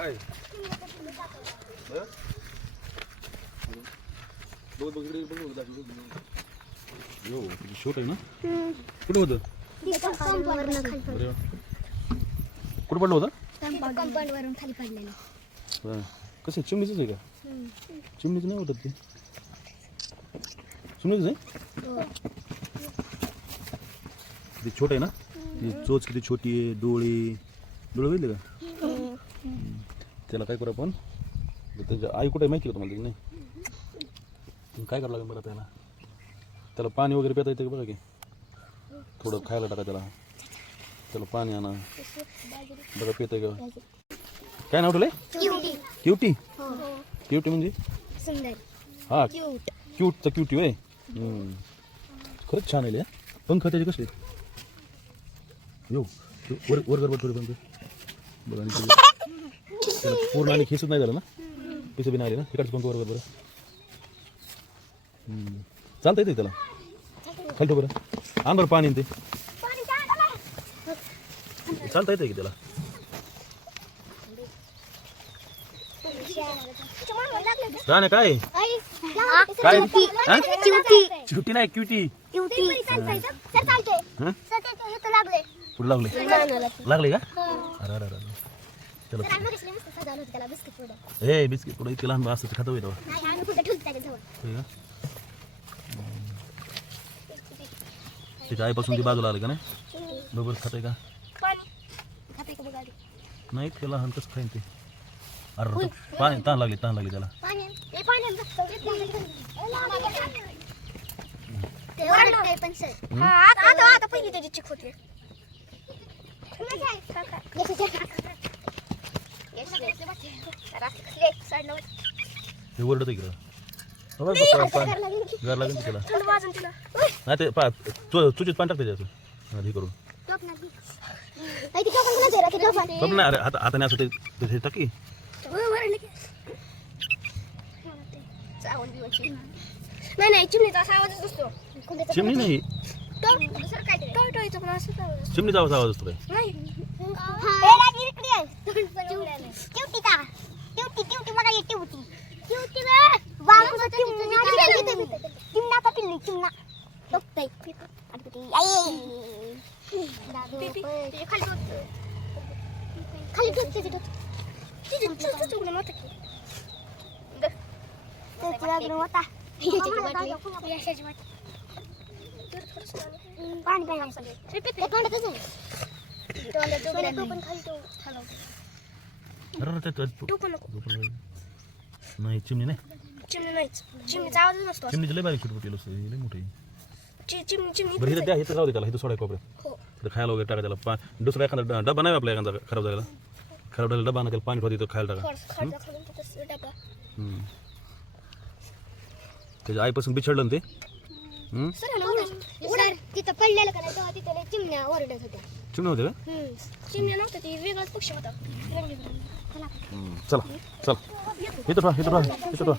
काय? हं? बघ बघ इकडे बघ बघ, दाखव, बघ, बघ. यो किती शॉट आहे ना? कुठे होतं? अरे वा. कुठं पडलं होतं? कंपाऊंड वरून खाली पडलेलं. कसं आहे, चिमणीचंच आहे का? चिमणीचं नाही वाटत ते. चिमणीच आहे? किती छोट आहे ना? ती चोच किती छोटी आहे डोळे. डोळे बघितले का. त्याला काय करू आपण? त्याच्या आई कुठे आहे माहिती का तुम्हाला? त्याची नाही काय करावं लागेल बरं त्याला? त्याला पाणी वगैरे पिता येते बघा की? थोडं खायला टाका त्याला. त्याला पाणी आणा. बघा पितं का? काय नाव ठेवलंय क्यूटी. क्युटी? हो. क्युटी म्हणजे? हा. क्यूट. क्यूटचा क्युटी हम्म. खरंच छान आहे. पंख त्याचे कसे? यो यो, वर वर कर बरं थोडे पंख. बघा पूर्ण आणि खिसच नाही झालं ना? खिस बी नाही आले ना? इकडचं पंख बरोबर बरं. चालतं येते त्याला. खालतो बरं. आण बरं पाणी ते. चालता येते की त्याला. काय नाही काय? काय? हा? चिवटी नाही क्युटी. हं? लागले. लागले का? अरे अरे. ए बिस्किट पुढे इतके लहान असतं खातं होईल त्याच्या आईपासून ती बाजूला आली का नाही? बरोबर खाते का? नाही त्याला लहान कसं खाईन ते. अरे पाणी ताण लागली ताण लागली त्याला. हं? आता पहिली त्याची चिक होते हे ओरडत इकडं. बघा, बघा, पाणी गार लागेल की त्याला नाही ते पा तु तुझीच पाणी टाक त्याच्यात हा, हे करून. पण नाही अरे आता आता नाही असं ते हे टाकी नाही नाही चिमणीचा असा आवाजच असतो चिमणी नाही. चिमणीचा आवाज असतो काय? खाली नव्हतं की त्याची लागलं होता यशाची पाणी पाणी तोंडातच आहे तोंडात डोक्याला तो पण खाली नको. नाही चिमणी नाही चिमणी नाहीच चिमणीचा आवाजच नसतो. चिमणीची लय बारीक छोटी छोटी असते लय मोठी चि- चिमणी बरं इथं द्या इथं जाऊ दे त्याला इथं सोडाय कोपऱ्यात हो. इथं खायला वगैरे टाका त्याला पा दुसरा एखादा ड- डबा नाही आपला एखादा खराब झालेला? खराब झालेला डबा ना त्याला पाणी ठेवा तिथं खायला टाका. डबा. हम्म. त्याच्या आईपासून बिछडलं ना ते? हम्म? सर सर तिथं पडलेलं का नाही तेव्हा तिथं लय चिमण्या ओरडत होत्या. चिमणी होते का? चिमण्या नव्हतं ती वेगळाच पक्षी होता. हम्म. चला चला. इथं ठेवा इथं ठेवा इथं ठेवा.